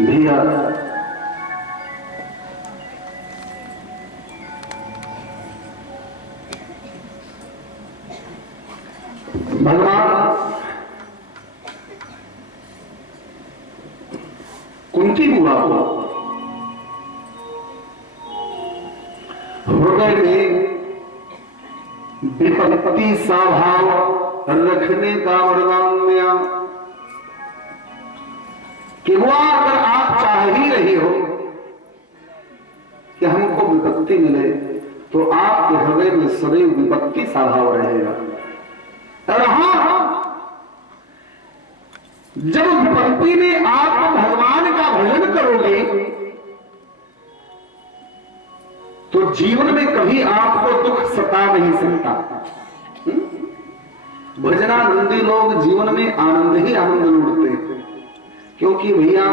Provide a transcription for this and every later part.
भैया भगवान कुंती बुआ को हृदय में विपत्ति सा भाव रखने का वरदान दिया कि वो अगर आप चाह ही रही हो कि हमको विपत्ति मिले तो आपके हृदय में सदैव विपत्ति सा भाव रहेगा। और हां, जब विपत्ति में आप भगवान का भजन करोगे तो जीवन में कभी आपको दुख सता नहीं सकता। भजनानंदी लोग जीवन में आनंद ही आनंद लूटते हैं, क्योंकि भैया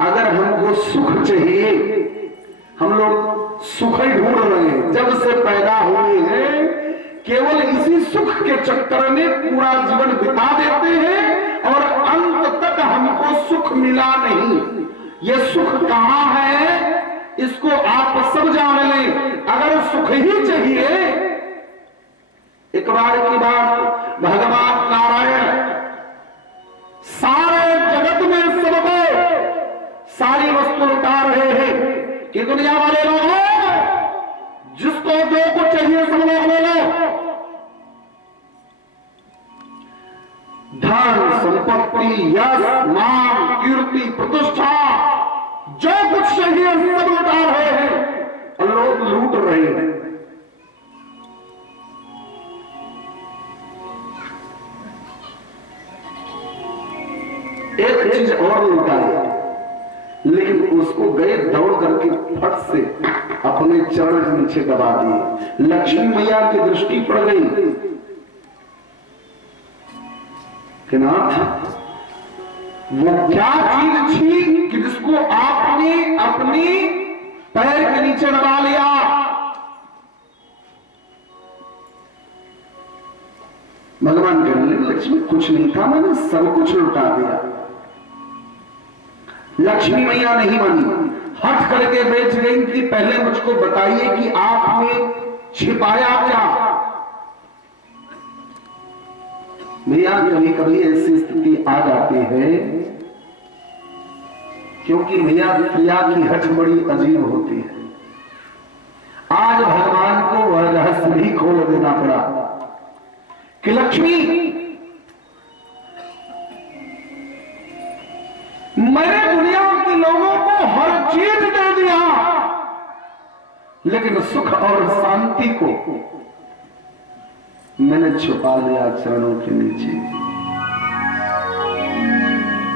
अगर हमको सुख चाहिए, हम लोग सुख ही ढूंढ रहे हैं, जब से पैदा हुए हैं केवल इसी सुख के चक्कर में पूरा जीवन बिता देते हैं और अंत तक हमको सुख मिला नहीं। ये सुख कहां है इसको आप सब जान लें। अगर सुख ही चाहिए, एक बार की बात, भगवान नारायण सारे जगत में सबको सारी वस्तु लुटा रहे हैं कि दुनिया वाले लोगों जिसको जो कुछ चाहिए सब लोग ले लो, धन संपत्ति यश मान कीर्ति प्रतिष्ठा जो कुछ चाहिए सब लुटा रहे हैं और लोग लूट रहे हैं। एक चीज और लुटाई, लेकिन उसको गए दौड़ करके फट से अपने चरण के नीचे दबा दिए। लक्ष्मी मैया की दृष्टि पड़ गई कि नाथ वो क्या चीज थी कि जिसको आपने अपनी पैर के नीचे दबा लिया। भगवान कहने लक्ष्मी कुछ नहीं था, मैंने सब कुछ लुटा दिया। लक्ष्मी मैया नहीं मानी, हट करके बैठ गई कि पहले मुझको बताइए कि आपने छिपाया क्या। भैया कभी कभी ऐसी स्थिति आ जाती है क्योंकि भैया प्रिया की हट बड़ी अजीब होती है। आज भगवान को वह रहस्य भी खोल देना पड़ा कि लक्ष्मी मैंने दुनिया के लोगों को हर चीज दे दिया, लेकिन सुख और शांति को मैंने छुपा लिया चरणों के नीचे।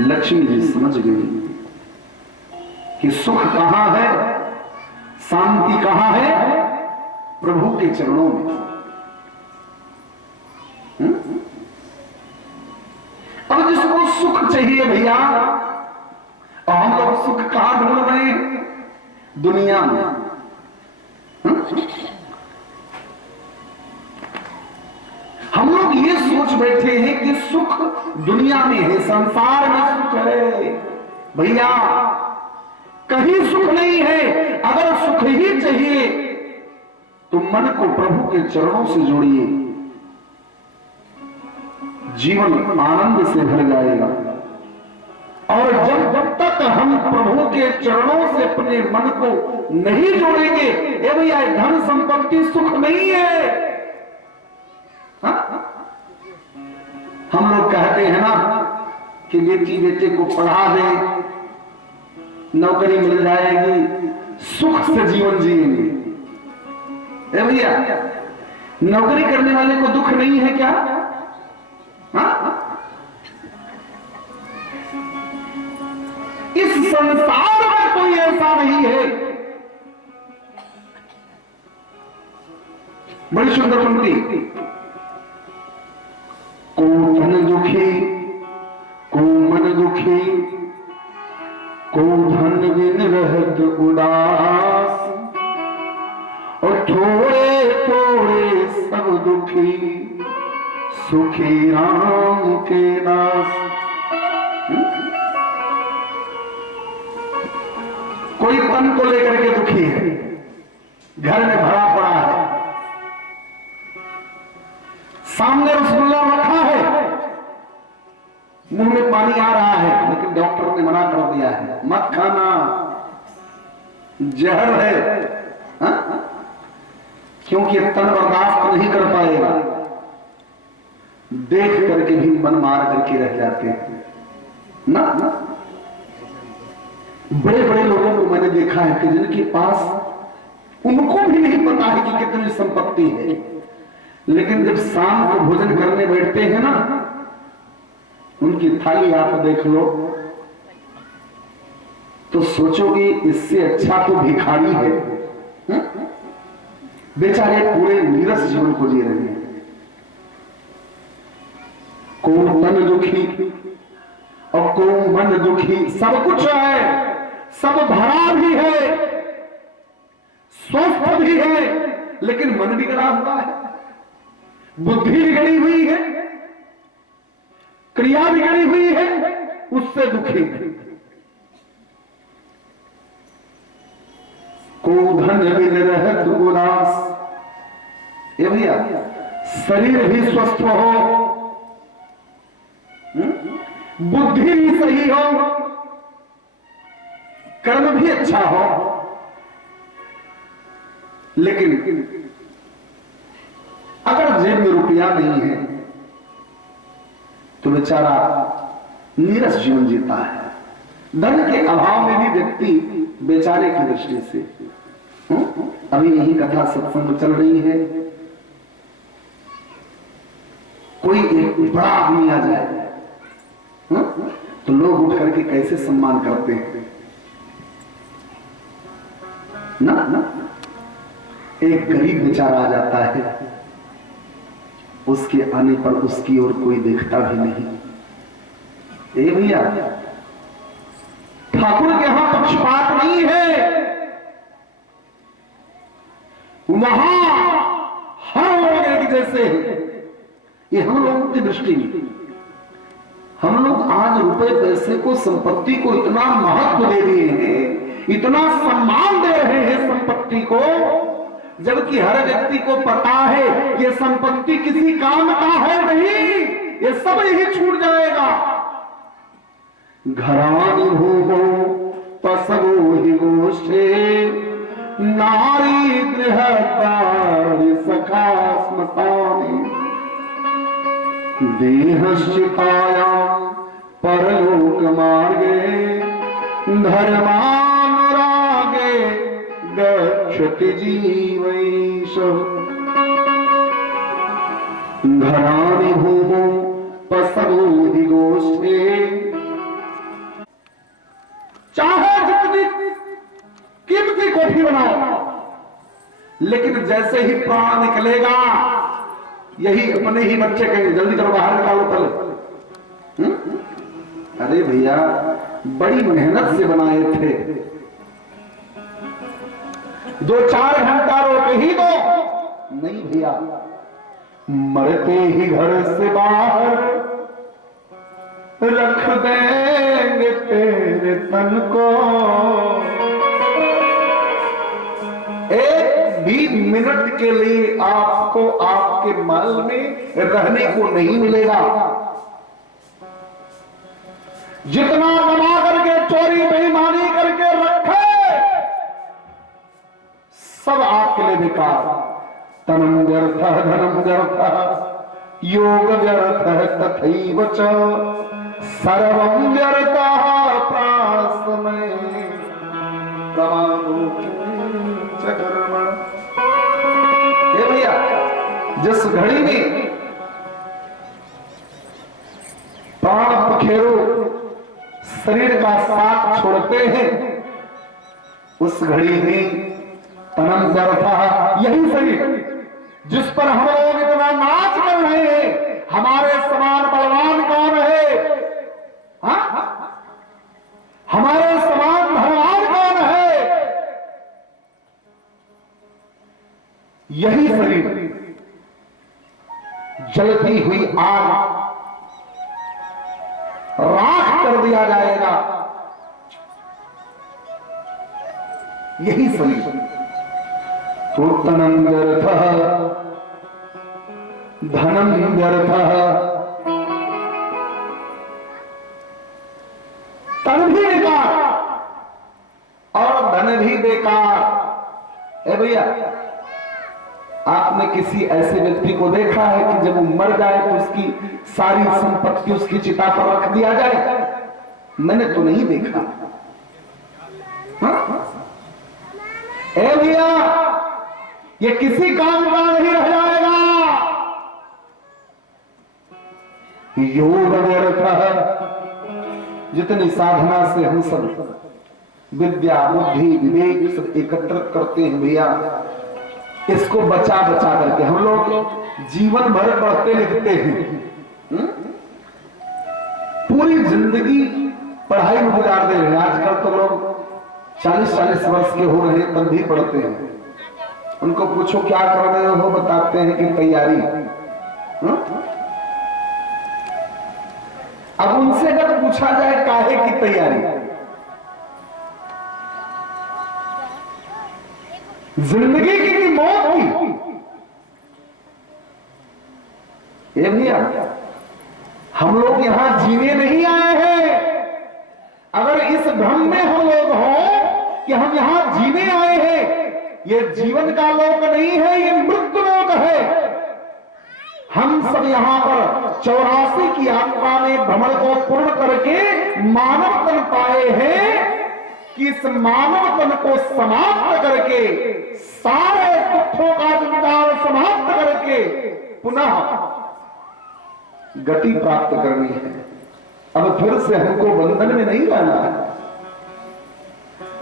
लक्ष्मी जी समझ गई कि सुख कहां है, शांति कहां है, प्रभु के चरणों में। अब जिसको सुख चाहिए भैया, और हम लोग सुख कहां ढूंढ रहे हैं? दुनिया में। हम लोग ये सोच बैठे हैं कि सुख दुनिया में है, संसार में सुख है। भैया कहीं सुख नहीं है। अगर सुख ही चाहिए तो मन को प्रभु के चरणों से जोड़िए, जीवन आनंद से भर जाएगा। और जब तक हम प्रभु के चरणों से अपने मन को नहीं जोड़ेंगे, ये भैया धन संपत्ति सुख नहीं है। हम लोग कहते हैं ना कि बेटी बेटे को पढ़ा दे, नौकरी मिल जाएगी, सुख से जीवन जिएंगे। भैया नौकरी करने वाले को दुख नहीं है क्या? इस संसार में कोई ऐसा नहीं है। बड़ी सुंदर पंक्ति, को धन दुखी को मन दुखी, को धन बिन रहत उदास, और थोड़े थोड़े सब दुखी, सुखी राम के दास। कोई तन को लेकर के दुखी है, घर में भरा पड़ा है, सामने रसगुल्ला रखा है, मुंह में पानी आ रहा है, लेकिन डॉक्टर ने मना कर दिया है मत खाना, जहर है। हा? क्योंकि तन बर्दाश्त नहीं कर पाएगा। देख करके भी मन मार करके रह जाते हैं ना। बड़े बड़े लोगों को मैंने देखा है कि जिनके पास उनको भी नहीं पता है कि कितनी संपत्ति है, लेकिन जब शाम को भोजन करने बैठते हैं ना, उनकी थाली आप देख लो तो सोचोगे इससे अच्छा तो भिखारी है। बेचारे पूरे नीरस जीवन को जी रहे हैं। कौन तन दुखी और कौन मन दुखी, सब कुछ है, सब भरा भी है, स्वस्थ भी है, लेकिन मन बिगड़ा हुआ है, बुद्धि बिगड़ी हुई है, क्रिया बिगड़ी हुई है, उससे दुखी है। को धन बिन रहत उदास, ये भैया शरीर भी स्वस्थ हो, बुद्धि भी सही हो, कर्म भी अच्छा हो, लेकिन अगर जेब में रुपया नहीं है तो बेचारा नीरस जीवन जीता है। धन के अभाव में भी व्यक्ति बेचारे की दृष्टि से, अभी यही कथा सत्संग चल रही है, कोई एक बड़ा आदमी आ जाए तो लोग उठ करके कैसे सम्मान करते हैं ना। एक गरीब बेचारा आ जाता है, उसके आने पर उसकी ओर कोई देखता भी नहीं। ए भैया, ठाकुर के यहां पक्षपात नहीं है, वहां हर लोग एक जैसे हैं। ये हम लोगों की दृष्टि में हम लोग आज रुपए पैसे को, संपत्ति को इतना महत्व दे दिए हैं, इतना सम्मान दे रहे हैं संपत्ति को, जबकि हर व्यक्ति को पता है ये संपत्ति किसी काम का है नहीं, ये सब यही छूट जाएगा। घरानी हो पसगो ही गोष्ठे, नारी गृह सखा स्मशाने, देहश्चिताया परलोक मार्गे, धर्मानुरागे गच्छति जीवैष। घराणि भूमो पसगो हि गोष्ठे, चाहे जितनी कीमती कोठी बनाओ, लेकिन जैसे ही प्राण निकलेगा यही अपने ही बच्चे कहेंगे जल्दी करो बाहर निकालो पहले। अरे भैया, बड़ी मेहनत से बनाए थे, 2-4 घंटा रोके ही दो। नहीं भैया, मरते ही घर से बाहर रख देंगे तेरे तन को, एक भी मिनट के लिए आपको आपके महल में रहने को नहीं मिलेगा। जितना कमा करके चोरी बेईमानी करके रखे, सब आपके लिए बेकार। तनम व्यर्थ धनम व्यर्थ योग व्यर्थ तथैव च, सर्वं व्यर्थ प्रासमय कमानो किंच कर्म। ये भैया, जिस घड़ी में प्राण पखेरु शरीर का साथ छोड़ते हैं, उस घड़ी में तनम व्यर्थ, यही शरीर जिस पर हम लोग इतना नाच कर रहे हैं, हमारे समान बलवान कौन है? हाँ? हमारे समान धनवान कौन है? यही शरीर जलती हुई आग राख कर दिया जाएगा। यही शरीर। पूतनम व्यर्थः धनम व्यर्थः, तन भी बेकार और धन भी बेकार है। भैया आपने किसी ऐसे व्यक्ति को देखा है कि जब वो मर जाए तो उसकी सारी संपत्ति उसकी चिता पर रख दिया जाए? मैंने तो नहीं देखा। भैया ये किसी काम का नहीं रह जाएगा। योग व्यर्थ, जितनी साधना से हम सब विद्या बुद्धि विवेक सब एकत्रित करते हैं भैया, इसको बचा बचा करके हम लोग जीवन भर पढ़ते लिखते हैं। पूरी जिंदगी पढ़ाई में गुजार दे रहे हैं। आजकल तो लोग 40-40 वर्ष के हो रहे हैं तब भी पढ़ते हैं। उनको पूछो क्या कर रहे हो, बताते हैं कि तैयारी। अब उनसे अगर पूछा जाए काहे की तैयारी, जिंदगी की मौत की, ये भैया हम लोग यहां जीने नहीं आए हैं। अगर इस भ्रम में हम लोग हों कि हम यहां जीने आए हैं, ये जीवन का लोक नहीं है, ये मृत्यु लोक है। हम सब यहां पर 84 की यात्रा में भ्रमण को पूर्ण करके मानव तन पाए हैं कि इस मानव तन को समाप्त करके, सारे दुखों का जंजाल समाप्त करके पुनः गति प्राप्त करनी है। अब फिर से हमको बंधन में नहीं रहना है।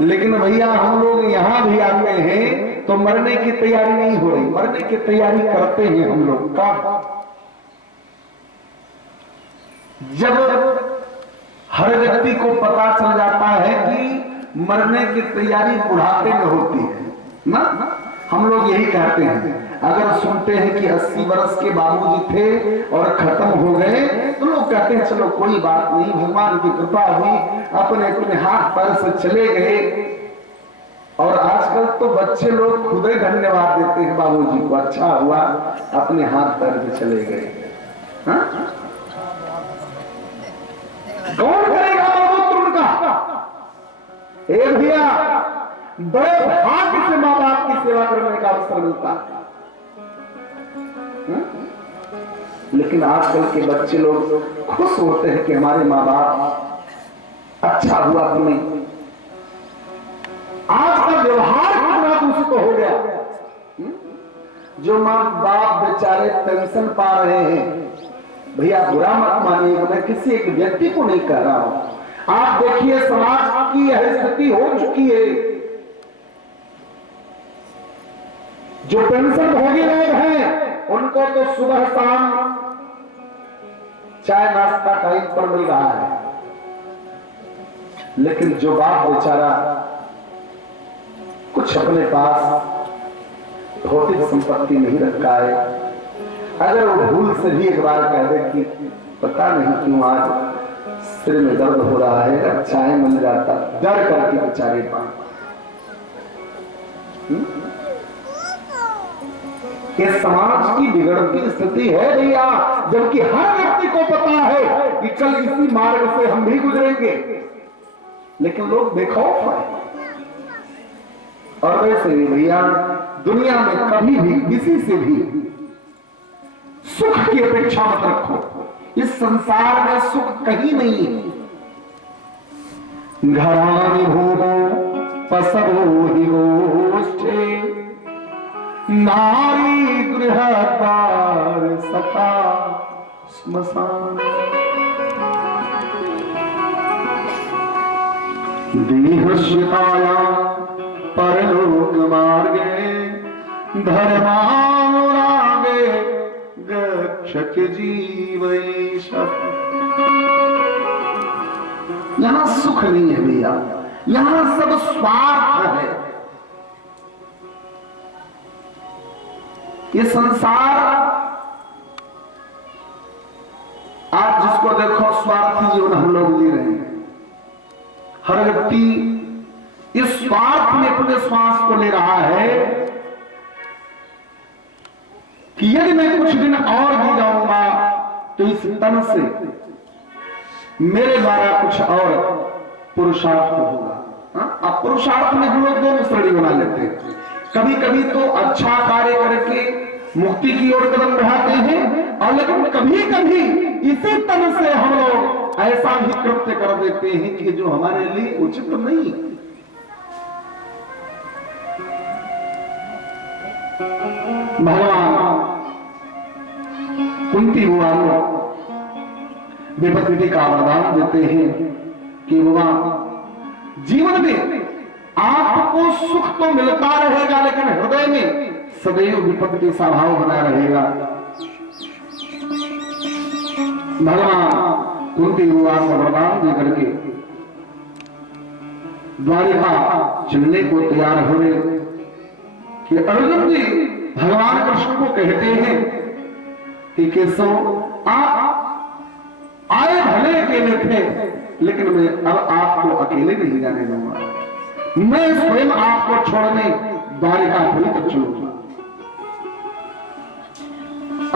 लेकिन भैया हम लोग यहां भी आते हैं तो मरने की तैयारी नहीं हो रही, मरने की तैयारी करते हैं हम लोग का। जब हर व्यक्ति को पता चल जाता है कि मरने की तैयारी बुढ़ापे में होती है ना, हम लोग यही कहते हैं। अगर सुनते हैं कि 80 वर्ष के बाबूजी थे और खत्म हो गए तो लोग कहते हैं चलो कोई बात नहीं, भगवान की कृपा हुई, अपने अपने हाथ पैर से चले गए। और आजकल तो बच्चे लोग खुद ही धन्यवाद देते हैं बाबूजी को, अच्छा हुआ अपने हाथ पैर से चले गए। कौन करेगा बाबू उनका? एक भैया बड़े भाग्य से माँ बाप की सेवा करने का अवसर मिलता है। लेकिन आजकल के बच्चे लोग खुश होते हैं कि हमारे माँ बाप अच्छा हुआ तुम्हें। आज का व्यवहार कितना दूषित हो गया। जो माँ बाप बेचारे पेंशन पा रहे हैं, भैया बुरा मत मानिए, मैं किसी एक व्यक्ति को नहीं कह रहा हूं। आप देखिए समाज की यह स्थिति हो चुकी है। जो पेंशन भोगी लोग हैं उनको तो सुबह शाम चाय नाश्ता टाइम पर मिल रहा है, लेकिन जो बाप बेचारा कुछ अपने पास भौतिक संपत्ति नहीं रखा है, अगर वो भूल से भी एक बार कह दे कि पता नहीं क्यों आज सिर में दर्द हो रहा है, अगर चाय मिल जाता, डर करके बेचारे पास। ये समाज की बिगड़ती स्थिति है भैया, जबकि हर व्यक्ति को पता है कि कल इसी मार्ग से हम भी गुजरेंगे, लेकिन लोग बेखौफ हैं। और वैसे ही भैया दुनिया में कभी भी किसी से भी सुख की अपेक्षा मत रखो। इस संसार में सुख कहीं नहीं है। घरानी भूमो पसरो ही गोष्ठे, नारी गृह द्वार सखा स्मशान। देहश्रिताया परलोक मार्गे, धर्मानुरागे गच्छत जीवैष। यहां सुख नहीं है भैया, यहां सब स्वार्थ है। ये संसार आज जिसको देखो स्वार्थी जीवन हम लोग जी रहे हैं। हर व्यक्ति इस स्वार्थ में अपने श्वास को ले रहा है कि यदि मैं कुछ दिन और जी जाऊंगा तो इस तन से मेरे द्वारा कुछ और पुरुषार्थ होगा। अब पुरुषार्थ में हम लोग दोनों श्रेणी बना लेते हैं। कभी कभी तो अच्छा कार्य करके मुक्ति की ओर कदम बढ़ाते हैं, और लेकिन कभी कभी इसी तन से हम लोग ऐसा भी कृत्य कर देते हैं कि जो हमारे लिए उचित नहीं। भगवान कुंती हुआ विपत्ति का वरदान देते हैं कि भगवान जीवन में आपको सुख तो मिलता रहेगा, लेकिन हृदय में सदैव विपत्ति सा भाव बना रहेगा। भगवान कुंती हुआ वरदान दे करके द्वारिका चलने को तैयार हो रहे कि अर्जुन जी भगवान कृष्ण को कहते हैं कि केशव आप आए भले अकेले थे, लेकिन मैं अब आपको अकेले नहीं जाने दूंगा। मैं स्वयं आपको छोड़ने द्वारिकापुरी तक चलूंगा।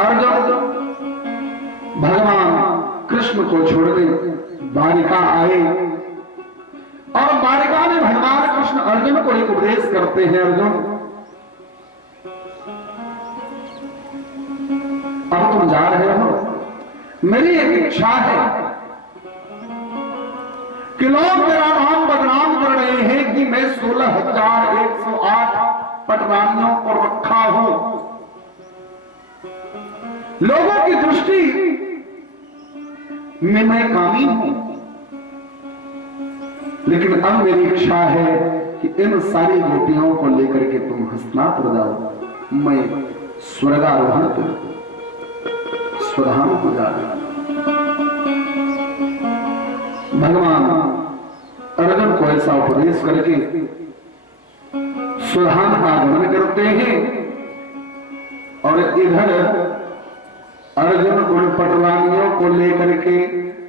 अर्जुन भगवान कृष्ण को छोड़ने द्वारिका आए, और द्वारिका में भगवान कृष्ण अर्जुन को एक उपदेश करते हैं। अर्जुन, अब तुम जा रहे हो, मेरी एक इच्छा है कि लोग मेरा नाम बदनाम कर रहे हैं कि मैं 16,108 पटरानियों को रखा हूं। लोगों की दृष्टि में मैं कामी हूं, लेकिन अब मेरी इच्छा है कि इन सारी गोपियों को लेकर के तुम हस्तिनापुर जाओ, मैं स्वर्गारोहण करूं, स्वधाम को जा रहा। भगवान अर्जुन को ऐसा उपदेश करके स्वधाम का आगमन करते हैं, और इधर अर्जुन गुण पटवानियों को लेकर के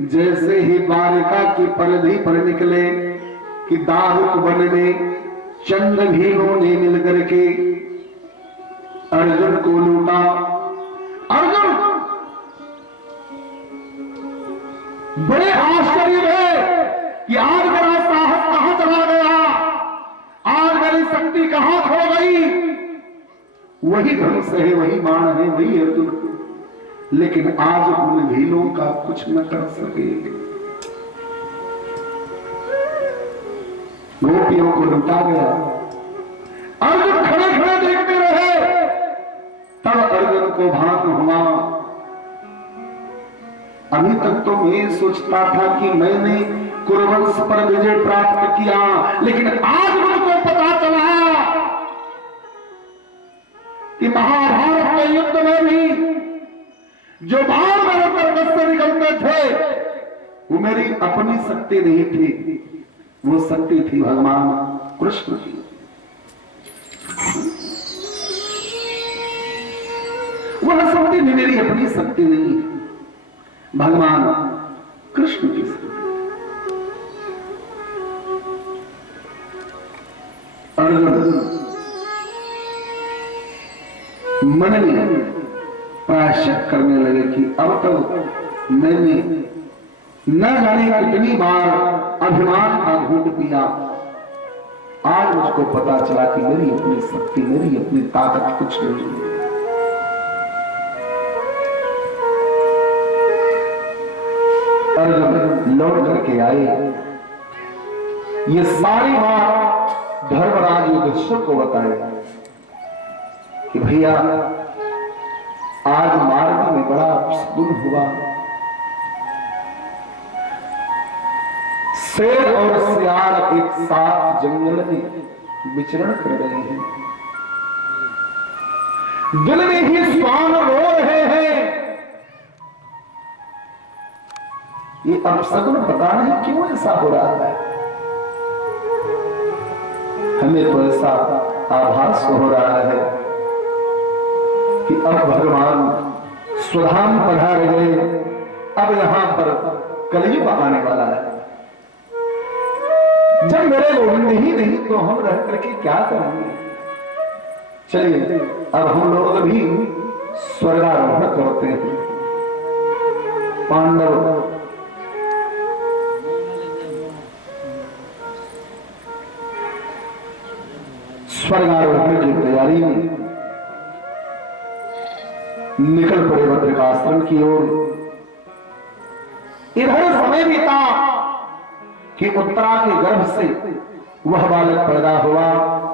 जैसे ही द्वारिका की परिधि पर निकले कि दारुक वन में चंद भीलों ने मिलकर के अर्जुन को लूटा। अर्जुन बड़े आश्चर्य है कि आज मेरा साहस कहां चला गया, आज मेरी शक्ति कहां खो गई। वही धनुष है, वही बाण है, वही अर्जुन, लेकिन आज उन भीलों का कुछ न कर सके। गोपियों को लुटा गया। अर्जुन खड़े खड़े देखते रहे। तब अर्जुन को भान हुआ, अभी तक तो मैं सोचता था कि मैंने कुरुवंश पर विजय प्राप्त किया, लेकिन आज मुझको पता चला कि महाभारत के युद्ध में भी जो बाण मेरे तरफ से निकलते थे वो मेरी अपनी शक्ति नहीं थी, वो शक्ति थी भगवान कृष्ण की। वह शक्ति भी मेरी अपनी शक्ति नहीं है, भगवान कृष्ण की शक्ति। अर्जुन मन में प्रायश्चित करने लगे कि अब तक मैंने न जाने कितनी बार अभिमान का घूंट पिया, आज मुझको पता चला कि मेरी अपनी शक्ति, मेरी अपनी ताकत कुछ नहीं है। अर्जुन लौट करके आए, ये सारी बात धर्मराज युधिष्ठिर को बताए कि भैया आज मार्ग में बड़ा अपशकुन हुआ, शेर और सियार एक साथ जंगल में विचरण कर रहे हैं, दिल में ही श्वान रो रहे हैं। ये अपशकुन पता नहीं क्यों ऐसा हो रहा है, हमें तो ऐसा आभास हो रहा है कि अब भगवान स्वधाम पधार गए, अब यहां पर कलयुग आने वाला है। जब मेरे गोविंद ही नहीं तो हम रह करके क्या करेंगे। चलिए अब हम लोग भी स्वर्गारोहण करते हैं। पांडव स्वर्गारोहण की तैयारी में निकल पड़े बद्रिकाश्रम की ओर। इधर समय बीता कि उत्तरा के गर्भ से वह बालक पैदा हुआ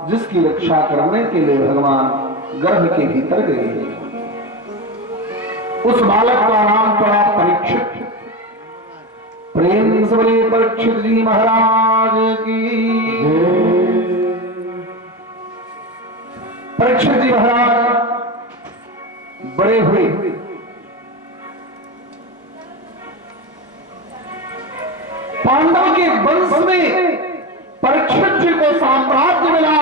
जिसकी रक्षा करने के लिए भगवान गर्भ के भीतर गए। उस बालक का नाम पड़ा परीक्षित। प्रेम से बोले परीक्षित जी महाराज की। परीक्षित जी महाराज बड़े हुए पांडव के वंश में परीक्षित जी को साम्राज्य मिला।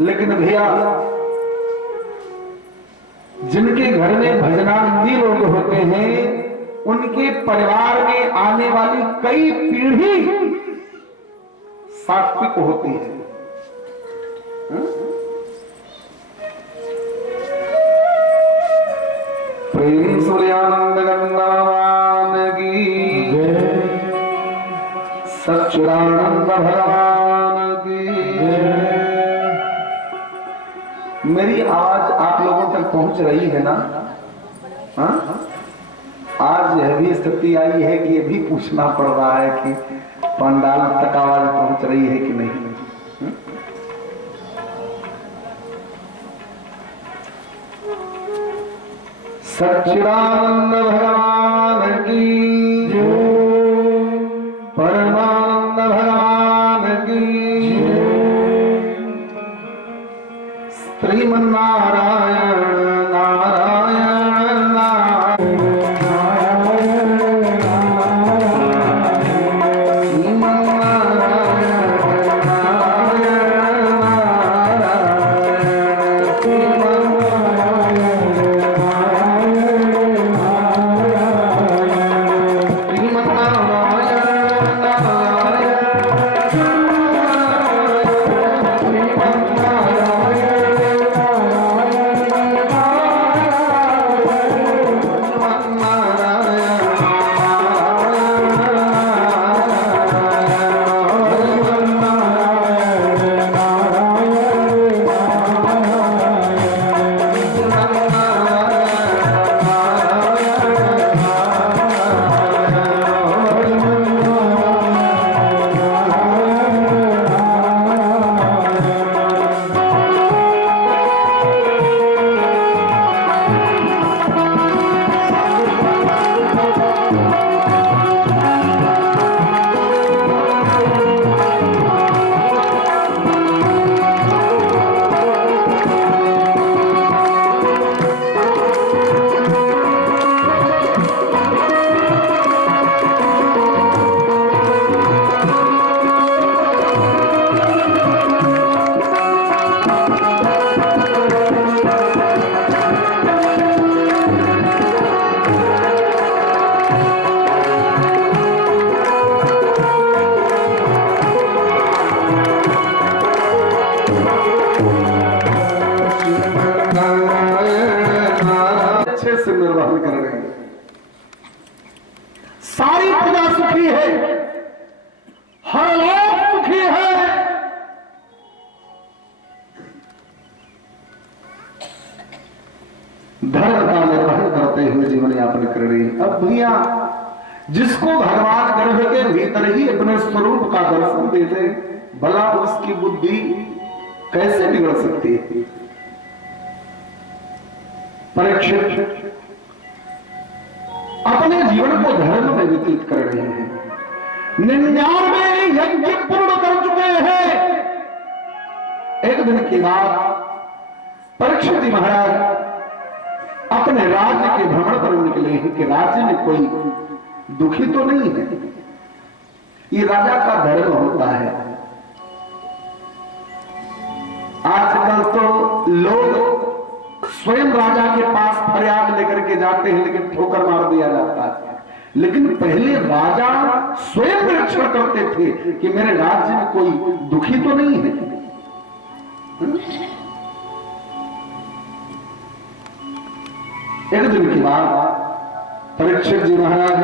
लेकिन भैया जिनके घर में भजनानंदी लोग होते हैं उनके परिवार में आने वाली कई पीढ़ी सात्विक होती है। प्रेम सूर्यानंद गंगावान की, सच्चिदानंद भगवान की। मेरी आवाज आप लोगों तक पहुंच रही है ना? हाँ? आज यह भी स्थिति आई है कि यह भी पूछना पड़ रहा है कि पंडाल तक आवाज पहुंच रही है कि नहीं। सच्चिदानंद भगवान की, परमानंद भगवान की, श्रीमन्नारायण नारायण नारायण धर्मता निर्वहन करते हुए जीवन यापन कर रही है। अब भैया जिसको भगवान गर्भ के भीतर ही अपने स्वरूप का दर्शन दे दे, भला उसकी बुद्धि कैसे बिगड़ सकती है। परीक्षित अपने जीवन को धर्म में व्यतीत कर रहे हैं, 99 यज्ञ पूर्ण कर चुके हैं। एक दिन के बाद परीक्षित महाराज अपने राज्य के भ्रमण पर निकले हैं कि राज्य में कोई दुखी तो नहीं है। ये राजा का धर्म होता है। आजकल तो लोग स्वयं राजा के पास फरियाद लेकर के जाते हैं, लेकिन ठोकर मार दिया जाता है। लेकिन पहले राजा स्वयं निरीक्षण करते थे कि मेरे राज्य में कोई दुखी तो नहीं है। एक दिन की बात, परीक्षित जी महाराज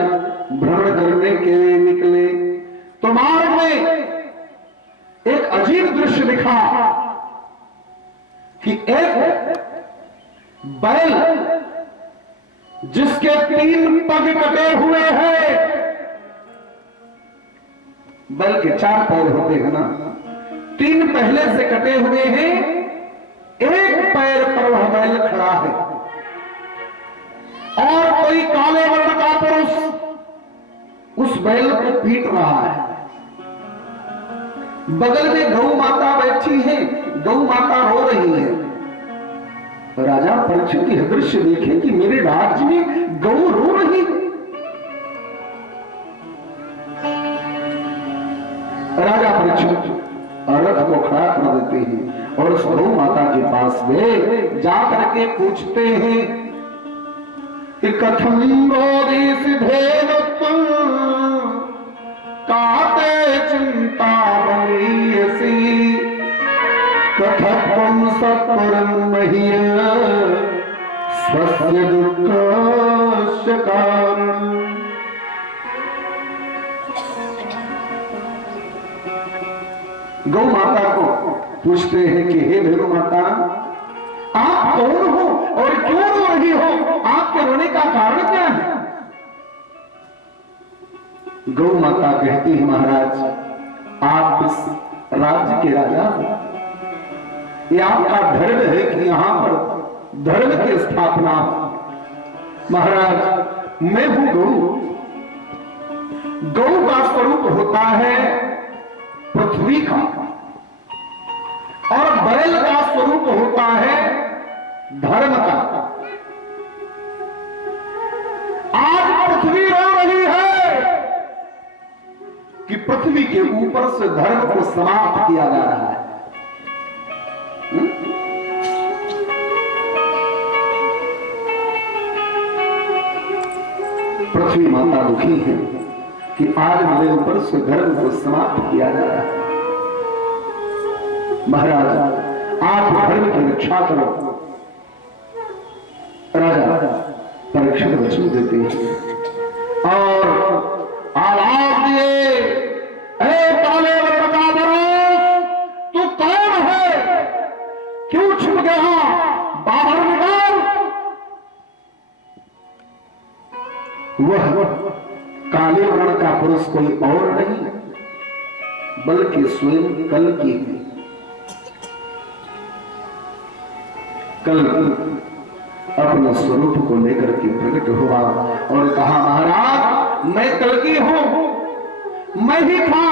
भ्रमण करने के लिए निकले तो मार्ग में एक अजीब दृश्य दिखा कि एक बैल जिसके 3 पग कटे हुए हैं, बैल के 4 पैर होते हैं ना, 3 पहले से कटे हुए हैं, एक पैर पर वह बैल खड़ा है और कोई काले वर्ण का पुरुष उस बैल को पीट रहा है। बगल में गौ माता बैठी है, गौ माता रो रही है। राजा परीक्षित यह दृश्य देखे कि मेरे राज्य में गौ रो रही है। राजा परीक्षित रथ को खड़ा कर देते हैं और उस गौ माता के पास गए, जाकर के पूछते हैं कि कथम रोदिस भेदत्वं काते चिंता बनीयसी कथम सत्वरं मह्यं स्वस्य दुःखस्य कारणम्। गौ माता को पूछते हैं कि हे भेड़ू माता, आप कौन हो और क्यों रो रही हो? आपके रोने का कारण क्या है? गौ माता कहती है महाराज, आप इस राज्य के राजा हो, ये आपका धर्म है कि यहां पर धर्म की स्थापना हो। महाराज मैं हूं गौ, गौ का स्वरूप होता है पृथ्वी का और बैल का स्वरूप होता है धर्म का। आज पृथ्वी रो रही है कि पृथ्वी के ऊपर से धर्म को समाप्त किया जा रहा है। पृथ्वी माता दुखी है कि आज मेरे ऊपर से धर्म को समाप्त किया जा रहा है। महाराज आप धर्म की रक्षा करो। राजा परीक्षित वचन देते हैं और आवाज दिए, ए काले वर्ण का पुरुष, तू कौन है? क्यों छुप गया? बाहर निकाल। वह काले वर्ण का पुरुष कोई और नहीं बल्कि स्वयं कल की है। कल अपने स्वरूप को लेकर के प्रकट हुआ और कहा, महाराज मैं कल की हूं, मैं ही था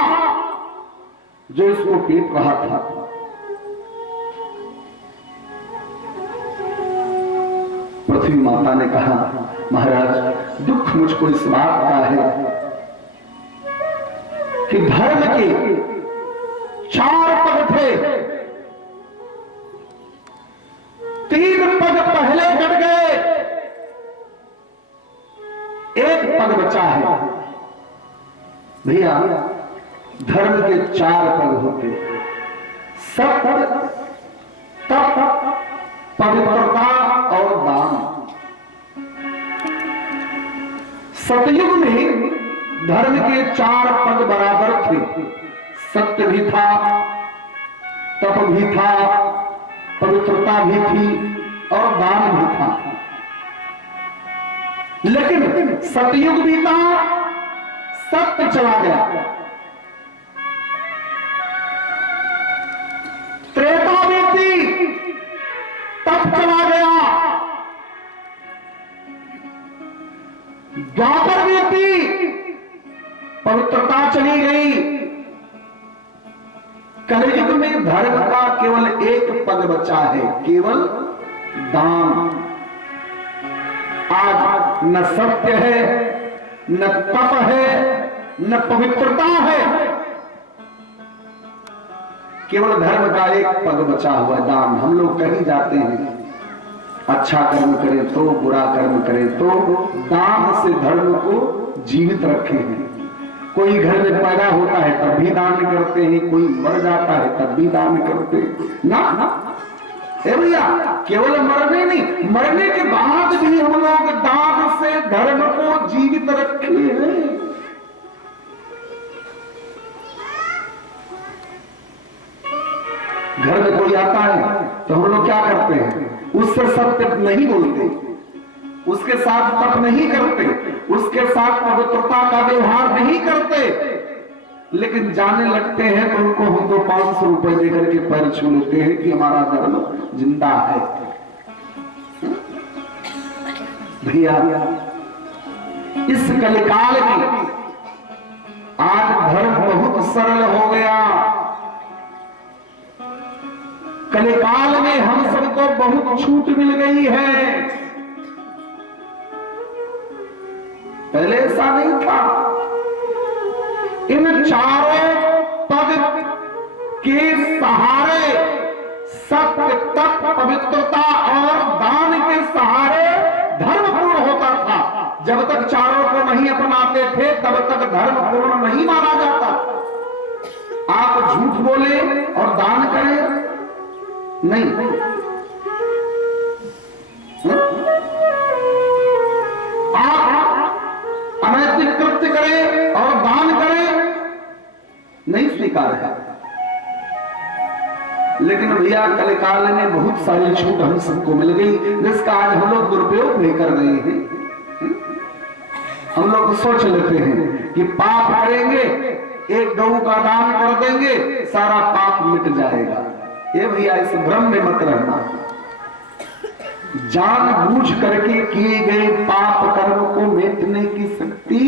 जो इसको पीट रहा था। पृथ्वी माता ने कहा, महाराज दुख मुझको इस बात का है कि धर्म के 4 पग थे, 3 पग पहले कट गए, 1 पग बचा है। भैया धर्म के 4 पग होते, सत्य, तप, पवित्रता और दान। सतयुग में धर्म के 4 पग बराबर थे, सत्य भी था, तप भी था, पवित्रता भी थी और दान भी था। लेकिन सतयुग भी था, सत्य चला गया। त्रेता भी थी, तप चला गया। द्वापर भी थी, पवित्रता चली गई। कलयुग में धर्म का केवल 1 पग बचा है, केवल दान। आज न सत्य है, न तप है, न पवित्रता है, केवल धर्म का 1 पग बचा हुआ दान। हम लोग कहीं जाते हैं, अच्छा कर्म करें तो, बुरा कर्म करें तो, दान से धर्म को जीवित रखे हैं। कोई घर में पैदा होता है तब भी दान करते हैं, कोई मर जाता है तब भी दान करते हैं ना। भैया केवल मरने नहीं, मरने के बाद भी हम लोग दान से धर्म को जीवित रखे हैं। घर में कोई आता है तो हम लोग क्या करते हैं, उससे सत्य नहीं बोलते, उसके साथ तप नहीं करते, उसके साथ पवित्रता का व्यवहार नहीं करते, लेकिन जाने लगते हैं तो उनको हम तो 500 रुपए देकर के पैर छू लेते हैं कि हमारा धर्म जिंदा है। भैया इस कलिकाल में आज धर्म बहुत सरल हो गया। कलिकाल में हम सबको बहुत छूट मिल गई है, पहले ऐसा नहीं था। इन चारों पद के सहारे, सत्य, तप, पवित्रता और दान के सहारे धर्म पूर्ण होता था। जब तक चारों को नहीं अपनाते थे तब तक धर्म पूर्ण नहीं माना जाता। आप झूठ बोले और दान करें नहीं, आप अनैतिक कृत्य करें और दान करें नहीं स्वीकार है। लेकिन भैया कलिकाल में बहुत सारी छूट हम सबको मिल गई, जिसका आज हम लोग दुरुपयोग नहीं कर रहे हैं। हम लोग सोच लेते हैं कि पाप करेंगे, एक गऊ का दान कर देंगे, सारा पाप मिट जाएगा। ये भैया इस भ्रम में मत रहना। जानबूझ करके किए गए पाप कर्म को मिटने की शक्ति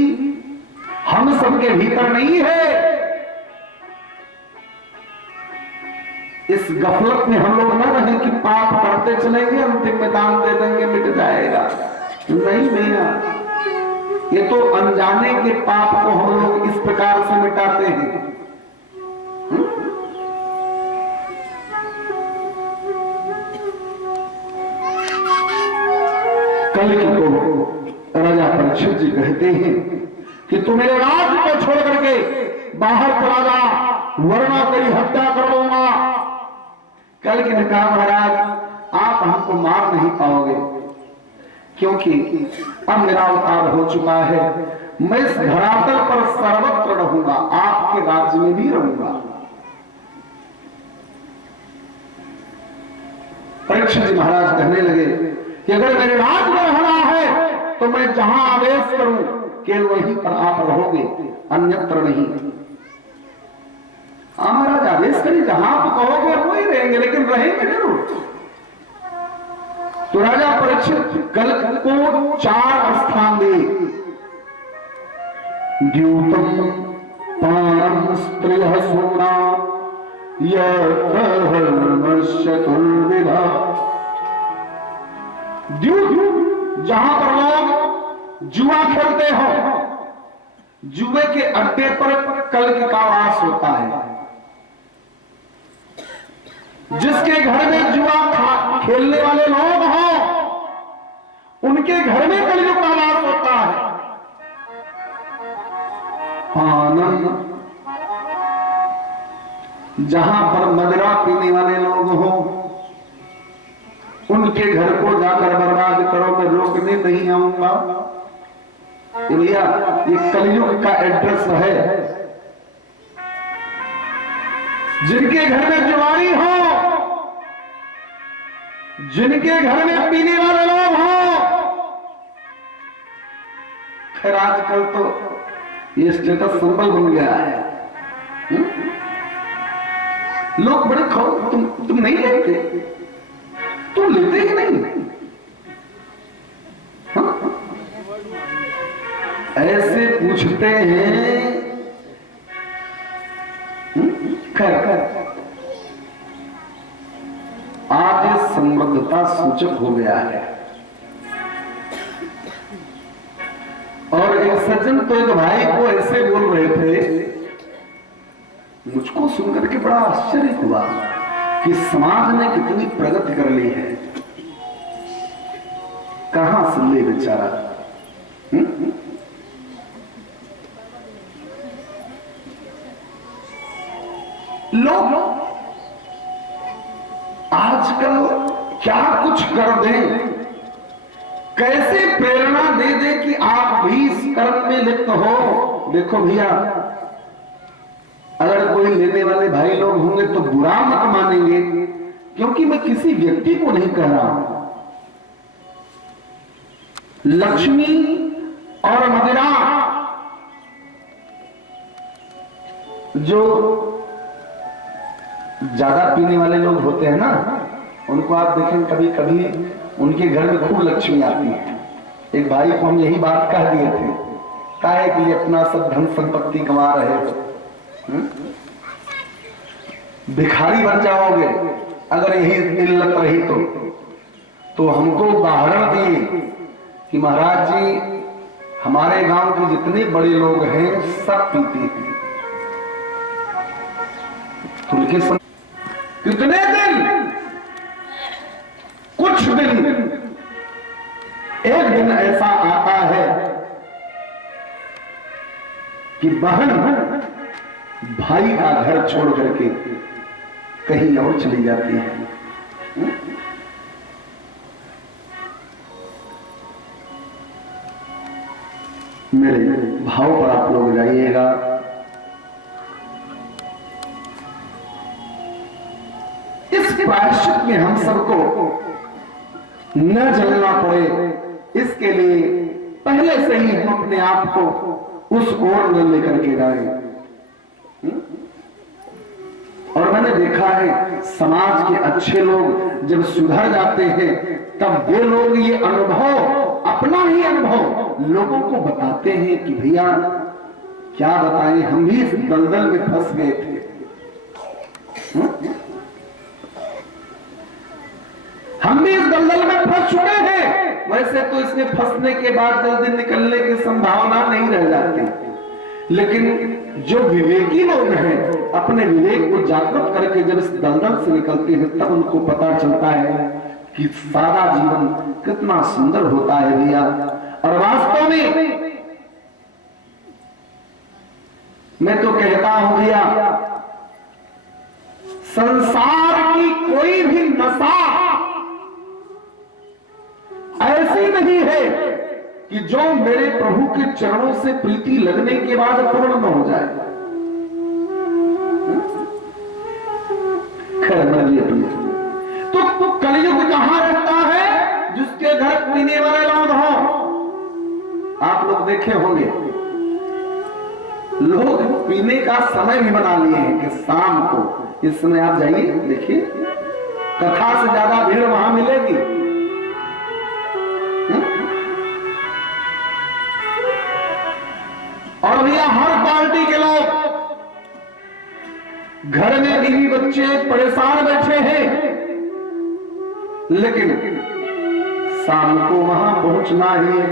हम सबके भीतर नहीं है। इस गफलत में हम लोग न रहे कि पाप करते चलेंगे, अंतिम में दान दे देंगे, मिट जाएगा। नहीं भैया, ये तो अनजाने के पाप को हम लोग इस प्रकार से मिटाते हैं। कल को राजा परीक्षित जी कहते हैं कि तू मेरे राज्य को छोड़ करके बाहर चला जा, वरना तेरी हत्या कर दूंगा। कल ने कहा महाराज आप हमको मार नहीं पाओगे, क्योंकि अब मेरा अवतार हो चुका है। मैं इस धरातल पर सर्वत्र रहूंगा, आपके राज्य में भी रहूंगा। परीक्षित जी महाराज कहने लगे कि अगर मेरे राज्य में रहना है तो मैं जहां आदेश करूं केवल वहीं पर आप रहोगे, अन्यत्र नहीं। हाँ महाराज आदेश करिए, जहां आप कहोगे वही रहेंगे, लेकिन रहेंगे जरूर। तो राजा परीक्षित कल को 4 स्थान दे। द्यूतम पानम स्त्रियः सूना यर्मश्चतुर्विधा। द्यूत जहां पर लोग जुआ खेलते हो, जुए के अड्डे पर कल का वास होता है। जिसके घर में जुआ खेलने वाले लोग हों, उनके घर में कलयुग का वास होता है। आनंद जहां पर मदिरा पीने वाले लोग हों, उनके घर को जाकर बर्बाद करो, मैं रोकने नहीं आऊंगा। भैया ये कलयुग का एड्रेस है। जिनके घर में जुआरी हो, जिनके घर में पीने वाले लोग हो, खैर आजकल तो ये स्टेटस सिंबल बन गया है। लोग बड़े खो, तुम नहीं लेते, तुम लेते ही नहीं। हाँ? ऐसे पूछते हैं। खैर आज समृद्धता सूचक हो गया है। और एक सज्जन तो एक भाई को ऐसे बोल रहे थे, मुझको सुनकर के बड़ा आश्चर्य हुआ कि समाज ने कितनी प्रगति कर ली है। कहां से ले बेचारा। लोग आजकल क्या कुछ कर दें, कैसे प्रेरणा दे दे कि आप भी इस कर्म में लिप्त हो। देखो भैया, अगर कोई लेने वाले भाई लोग होंगे तो बुरा मत मानेंगे, क्योंकि मैं किसी व्यक्ति को नहीं कह रहा हूं। लक्ष्मी और मदिरा जो ज्यादा पीने वाले लोग होते हैं ना, उनको आप देखें कभी कभी उनके घर में खूब लक्ष्मी आती है। एक भाई को हम यही बात कह दिए थे, काहे कि अपना सब धन संपत्ति कमा रहे हो, भिखारी बन जाओगे अगर यही इल्लत रही तो हमको उदाहरण दिए कि महाराज जी हमारे गांव के जितने बड़े लोग हैं सब पीते हैं। तो उनके कितने दिन, कुछ दिन, एक दिन ऐसा आता है कि बहन भाई का घर छोड़ करके कहीं और चली जाती है। मेरे भाव पर आप लोग जाइएगा। इस प्रायश्चित में हम सबको न जलना पड़े, इसके लिए पहले से ही हम अपने आप को उस ओर न लेकर के जाए। और मैंने देखा है समाज के अच्छे लोग जब सुधर जाते हैं तब वे लोग ये अनुभव, अपना ही अनुभव लोगों को बताते हैं कि भैया क्या बताएं, हम भी इस दलदल में फंस गए थे। हम भी इस दलदल में फंस चुके हैं। वैसे तो इसमें फंसने के बाद जल्दी निकलने की संभावना नहीं रह जाती, लेकिन जो विवेकी लोग हैं अपने विवेक को जागृत करके जब इस दलदल से निकलते हैं तब उनको पता चलता है कि सादा जीवन कितना सुंदर होता है भैया। और वास्तव में मैं तो कहता हूं भैया, संसार की कोई भी नशा ऐसी नहीं है कि जो मेरे प्रभु के चरणों से प्रीति लगने के बाद पूर्ण न हो जाए। तो कलयुग कहां रहता है? जिसके घर पीने वाले लोग हों। आप लोग देखे होंगे लोग पीने का समय भी बना लिए हैं कि शाम को इस समय आप जाइए देखिए, कथा से ज्यादा भीड़ वहां मिलेगी। और भैया हर पार्टी के लोग घर में बीवी बच्चे परेशान बैठे हैं, लेकिन शाम को वहां पहुंचना ही है।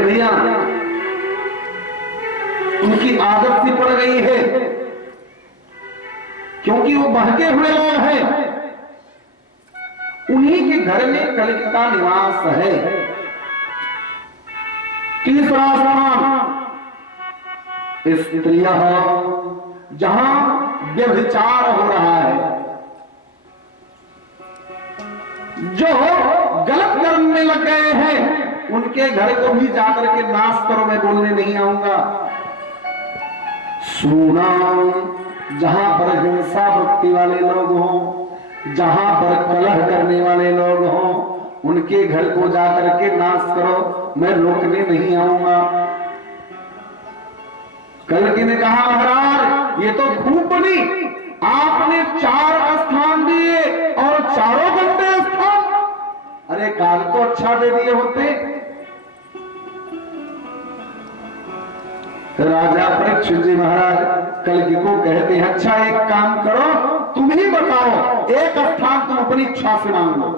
भैया उनकी आदत सी पड़ गई है, क्योंकि वो बहके हुए लोग हैं। उन्हीं के घर में कलयुग का निवास है। तीसरा स्थान स्त्रियां, जहां व्यभिचार हो रहा है। जो गलत कर्म में लग गए हैं उनके घर को भी जाकर के नाश करो, मैं बोलने नहीं आऊंगा। सूना, जहां पर हिंसा वृत्ति वाले लोग हों, जहां पर कलह करने वाले लोग हों, उनके घर को जाकर के नाश करो, मैं रोकने नहीं आऊंगा। कलकी ने कहा महाराज ये तो खूब बनी, आपने 4 स्थान दिए और चारों गंदे स्थान। अरे काल को अच्छा दे दिए होते। राजा परीक्षित जी महाराज कलकी को कहते हैं अच्छा एक काम करो, तुम ही बताओ, एक स्थान तुम अपनी इच्छा से मांग लो।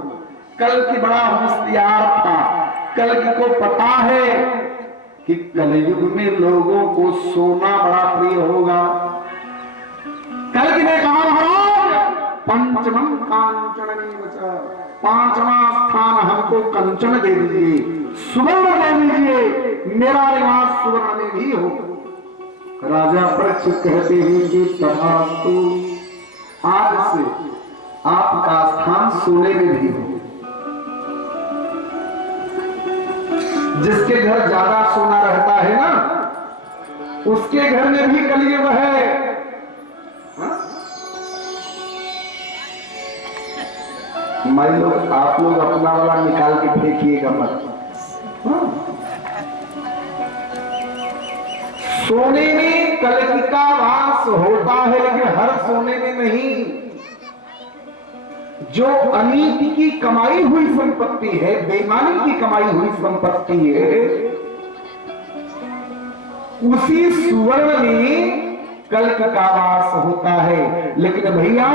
कलकी बड़ा होशियार था, कलकी को पता है कि कलयुग में लोगों को सोना बड़ा प्रिय होगा। कलकी ने कहा महाराज पंचमं कांचन, 5वां स्थान हमको कंचन दे दीजिए, सुवर्ण दे दीजिए, मेरा निवास सुवर्ण में भी हो। राजा परीक्षित कहते हैं कि तथास्तु, आज से आपका स्थान सोने में भी हो। जिसके घर ज्यादा सोना रहता है ना, उसके घर में भी कलयुग है। मान लो आप लोग अपना वाला निकाल के फेंकिएगा मत। सोने में कलयुग का वास होता है, लेकिन हर सोने में नहीं। जो अनीति की कमाई हुई संपत्ति है, बेईमानी की कमाई हुई संपत्ति है, उसी सुवर्ण में कलयुग का वास होता है। लेकिन भैया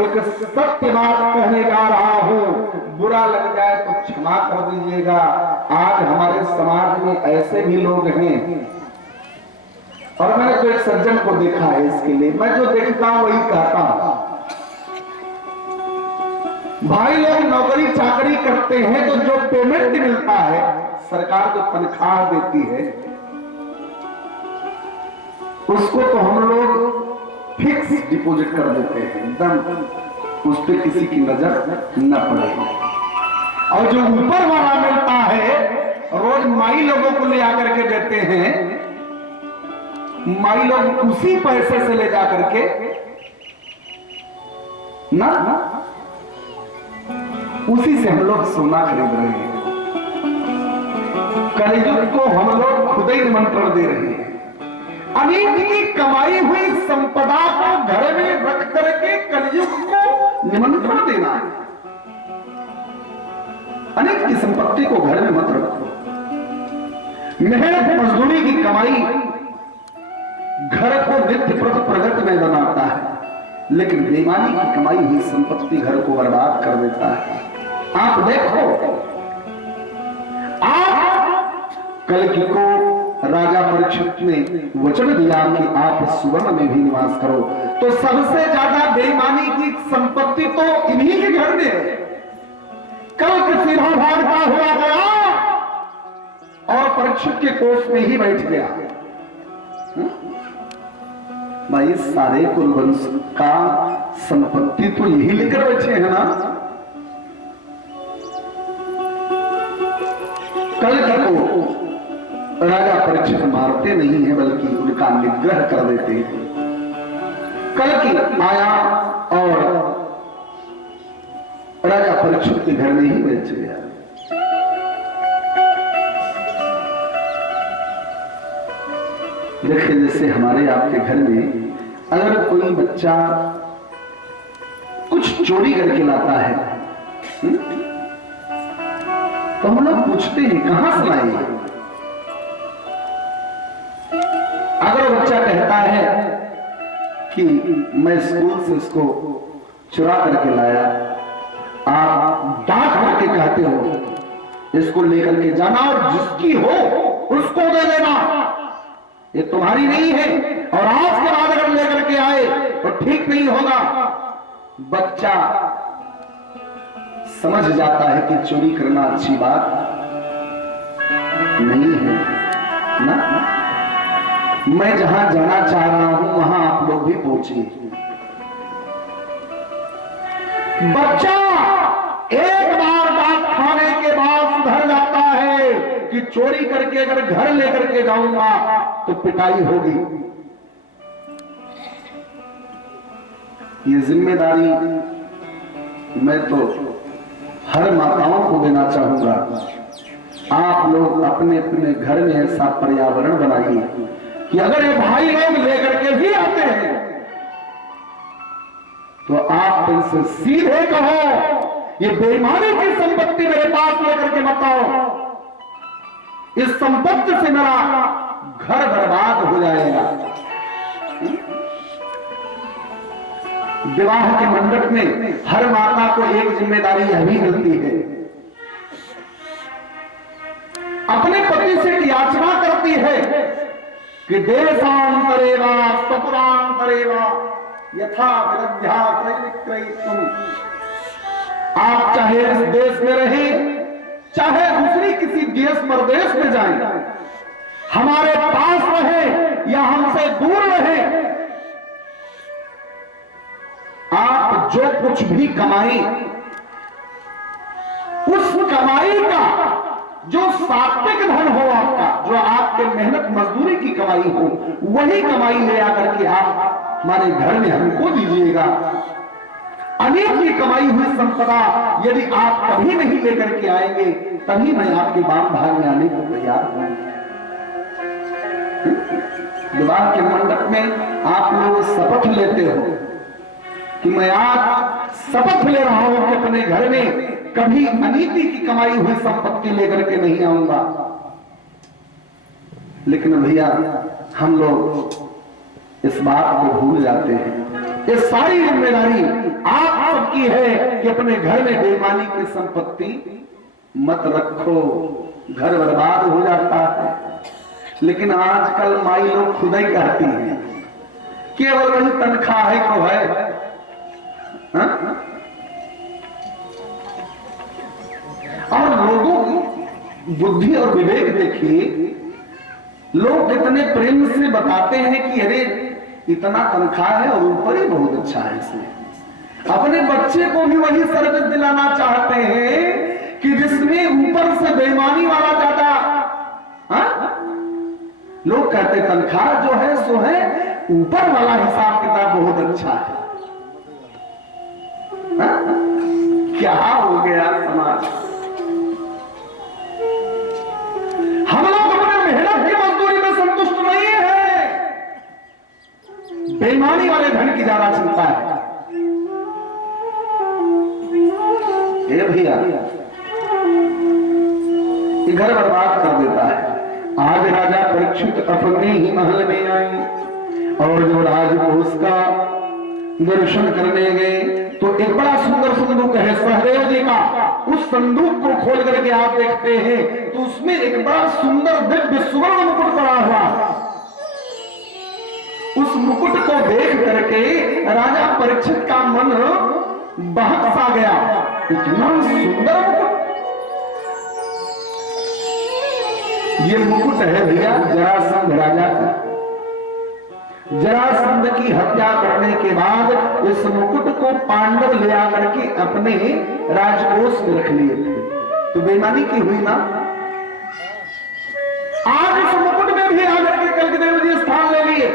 एक सत्य बात कहने जा रहा हूं, बुरा लग जाए तो क्षमा कर दीजिएगा। आज हमारे समाज में ऐसे भी लोग हैं, और मैंने तो एक सज्जन को देखा है, इसके लिए मैं जो देखता हूं वही कहता हूं। भाई लोग नौकरी चाकरी करते हैं तो जो पेमेंट मिलता है, सरकार जो तनख्वाह देती है, उसको तो हम लोग फिक्स डिपॉजिट कर देते हैं, एकदम उस पर किसी की नजर न पड़े। और जो ऊपर वाला मिलता है, रोज माई लोगों को ले आकर के देते हैं, माई लोग उसी पैसे से ले जाकर के ना उसी से हम लोग सोना खरीद रहे हैं। कलयुग को हम लोग खुद ही निमंत्रण दे रहे हैं। अनीत की कमाई हुई संपदा को घर में रख करके कलयुग को निमंत्रण देना है। अनीत की संपत्ति को घर में मत रखो। मेहनत मजदूरी की कमाई घर को नित्य प्रगति में बनाता है, लेकिन बेईमानी की कमाई हुई संपत्ति घर को बर्बाद कर देता है। आप देखो, आप कलयुग को राजा परीक्षित ने वचन दिया कि आप सुवर्ण में भी निवास करो, तो सबसे ज्यादा बेईमानी की संपत्ति तो इन्हीं के घर में है। कल सीधा भागता हुआ गया और परीक्षित के कोष में ही बैठ गया। भाई सारे कुलवंश का संपत्ति तो यही लेकर बैठे हैं ना। कल को राजा परीक्षित मारते नहीं है, बल्कि उनका निग्रह कर देते हैं। कल की आया और राजा परीक्षित के घर में ही बैठ गया। देखिए, जैसे हमारे आपके घर में अगर कोई बच्चा कुछ चोरी करके लाता है, तो हम लोग पूछते हैं कहां से लाए। अगर बच्चा कहता है कि मैं स्कूल से इसको चुरा करके लाया, आप डांट करके कहते हो इसको लेकर के जाना और जिसकी हो उसको दे देना, ये तुम्हारी नहीं है। और आज के बाद अगर लेकर के आए तो ठीक नहीं होगा। बच्चा समझ जाता है कि चोरी करना अच्छी बात नहीं है ना। मैं जहां जाना चाह रहा हूं वहां आप लोग भी पहुंचे। बच्चा एक बार बात खाने के बाद सुधर जाता है कि चोरी करके अगर घर लेकर के जाऊंगा तो पिटाई होगी। ये जिम्मेदारी मैं तो हर माताओं को देना चाहूंगा। आप लोग अपने अपने घर में ऐसा पर्यावरण बनाइए कि अगर ये भाई लोग लेकर के भी आते हैं तो आप इनसे सीधे कहो, ये बेईमानी की संपत्ति मेरे पास लेकर के मत आओ, इस संपत्ति से मेरा घर बर्बाद हो जाएगा। विवाह के मंडप में हर माता को एक जिम्मेदारी यह भी मिलती है, अपने पति से याचना करती है कि देशांतरेवा सपुरांतरेवा यथा विदध्या क्रय विक्रयितुम। आप चाहे इस देश में रहे, चाहे दूसरी किसी देश परदेश में जाए, हमारे पास रहे, या हमसे दूर रहे, आप जो कुछ भी कमाई, उस कमाई का जो सात्विक धन हो आपका, जो आपके मेहनत मजदूरी की कमाई हो, वही कमाई ले आकर के आप हमारे घर में हमको दीजिएगा। अनेक की कमाई हुई संपदा यदि आप कभी नहीं लेकर के आएंगे, तभी मैं आपके बाम भाग में आने को तैयार हूं। विवाह के मंडप में आप लोग शपथ लेते हो कि मैं आज शपथ ले रहा हूं कि अपने घर में कभी अनीति की कमाई हुई संपत्ति लेकर के नहीं आऊंगा। लेकिन भैया हम लोग इस बात को भूल जाते हैं। ये सारी जिम्मेदारी आप सबकी है कि अपने घर में बेईमानी की संपत्ति मत रखो, घर बर्बाद हो जाता है। लेकिन आजकल माई लोग खुद ही कहती हैं केवल वही तनख्वाह है तो है। हा? और लोगों की बुद्धि और विवेक देखिए, लोग कितने प्रेम से बताते हैं कि अरे इतना तनख्वाह है और ऊपर ही बहुत अच्छा है इसमें। अपने बच्चे को भी वही सर्विस दिलाना चाहते हैं कि जिसमें ऊपर से बेईमानी वाला ज्यादा। लोग कहते तनख्वाह जो है सो है, ऊपर वाला हिसाब किताब बहुत अच्छा है। क्या हो गया समाज? हम लोग अपने मेहनत की मजदूरी में संतुष्ट नहीं है, बेईमानी वाले धन की ज्यादा चिंता है। ये भैया ये घर बर्बाद कर देता है। आज राजा परीक्षित अपने ही महल में आए और जो राजकोष का दर्शन करने गए तो एक बड़ा सुंदर संदूक है सहदेव जी का। उस संदूक को खोल करके आप देखते हैं तो उसमें एक बड़ा सुंदर दिव्य सुवर्ण मुकुट पड़ा हुआ। उस मुकुट को देख करके राजा परीक्षित का मन बहक सा गया। इतना सुंदर मुकुट! ये मुकुट है भैया जरासंध राजा का। जरासंध की हत्या करने के बाद इस मुकुट को पांडव ले आकर के अपने राजकोष में रख लिए थे। तो बेईमानी की हुई ना। आज इस मुकुट में भी आकर के कल्कदेव जी स्थान ले लिए।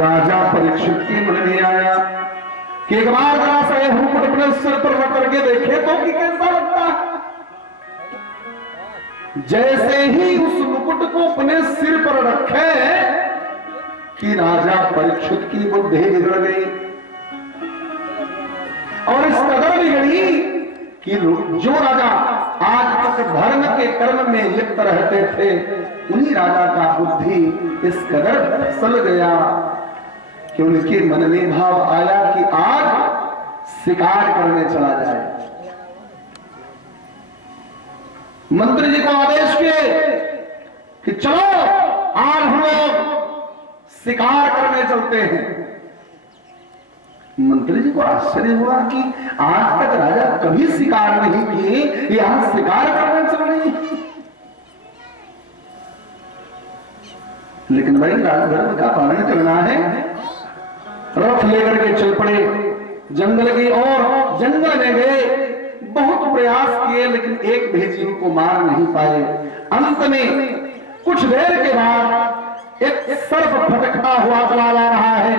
राजा परीक्षित के मन में आया कि एक बार जरा सा यह मुकुट अपने सिर पर रख करके देखे तो कि कैसा लगता है। जैसे ही उस मुकुट को अपने सिर पर रखे कि राजा परीक्षित की बुद्धि बिगड़ गई और इस कदर बिगड़ी कि जो राजा आज तक धर्म के कर्म में लिप्त रहते थे, उन्हीं राजा का बुद्धि इस कदर फिसल गया कि उनके मन में भाव आया कि आज शिकार करने चला जाए। मंत्री जी को आदेश किए कि चलो आज हम लोग शिकार करने चलते हैं। मंत्री जी को आश्चर्य हुआ कि आज तक राजा कभी शिकार नहीं किए, यहां शिकार करने चल रही। लेकिन भाई राजधर्म का पालन करना है। रथ लेकर के चल पड़े जंगल की ओर। जंगल में गए, बहुत प्रयास किए लेकिन एक भी जीव को मार नहीं पाए। अंत में कुछ देर के बाद एक सर्प फटकता हुआ चला आ रहा है।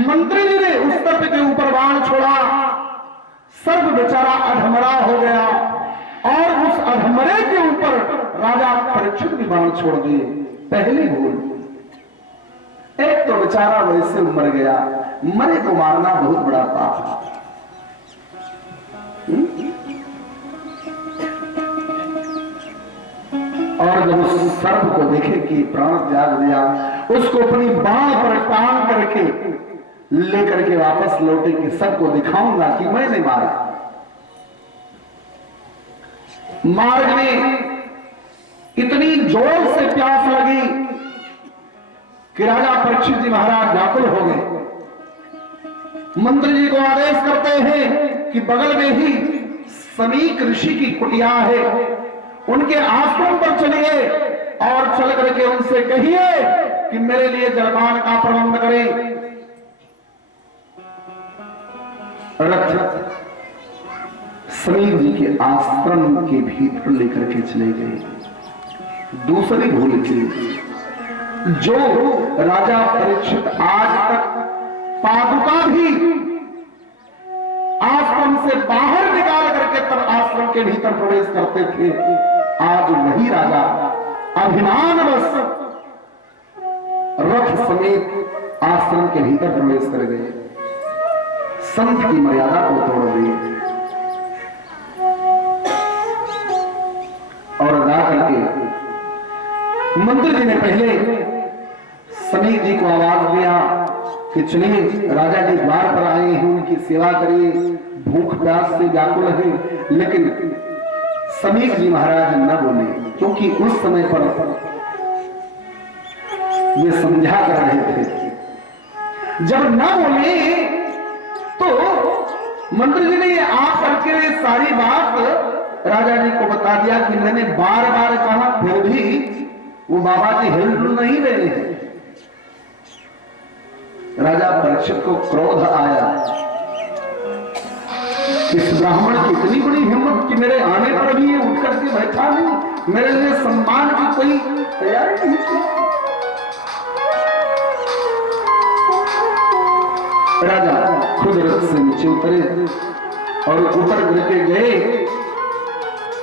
मंत्री जी ने उस सर्प के ऊपर बाण छोड़ा। सर्प बेचारा अधमरा हो गया और उस अधमरे के ऊपर राजा परीक्षित भी बाण छोड़ दिए। पहली भूल। एक तो बेचारा वैसे मर गया। मरे को मारना बहुत बड़ा पाप है। और जब उस सर्प को देखे कि प्राण त्याग दिया, उसको अपनी बाण पर टांग करके लेकर के वापस लौटे कि सबको दिखाऊंगा कि मैंने मारा। मार्ग में इतनी जोर से प्यास लगी कि राजा परीक्षित जी महाराज व्याकुल हो गए। मंत्री जी को आदेश करते हैं कि बगल में ही समीक ऋषि की कुटिया है, उनके आश्रम पर चलिए और करके उनसे कहिए कि मेरे लिए जलपान का प्रबंध करें। रथ समीर जी के आश्रम के भीतर लेकर के चले गए। दूसरी भूल थी जो राजा परीक्षित आज तक पादुका भी आश्रम से बाहर निकाल करके तब आश्रम के भीतर प्रवेश करते थे, आज वही राजा अभिमानवश रथ समेत आश्रम के भीतर प्रवेश कर गए, संत की मर्यादा को तोड़ दिए और जा करके मंत्री जी ने पहले समीर जी को आवाज दिया कि चलिए राजा जी द्वार पर आए हैं, उनकी सेवा करिए, भूख प्यास से व्याकुल है। लेकिन समीर जी महाराज न बोले, क्योंकि उस समय पर वे समझा कर रहे थे। जब न बोले तो मंत्री जी ने आप करके सारी बात राजा जी को बता दिया कि मैंने बार बार कहा, फिर भी वो बाबा जी हिल नहीं रहे हैं। राजा परीक्षित को क्रोध आया, इस ब्राह्मण की इतनी बड़ी हिम्मत कि मेरे आने पर भी ये उठ करके बैठा नहीं, मेरे लिए सम्मान की कोई तैयारी नहीं थी। राजा खुद रथ से नीचे उतरे और उतर करके गए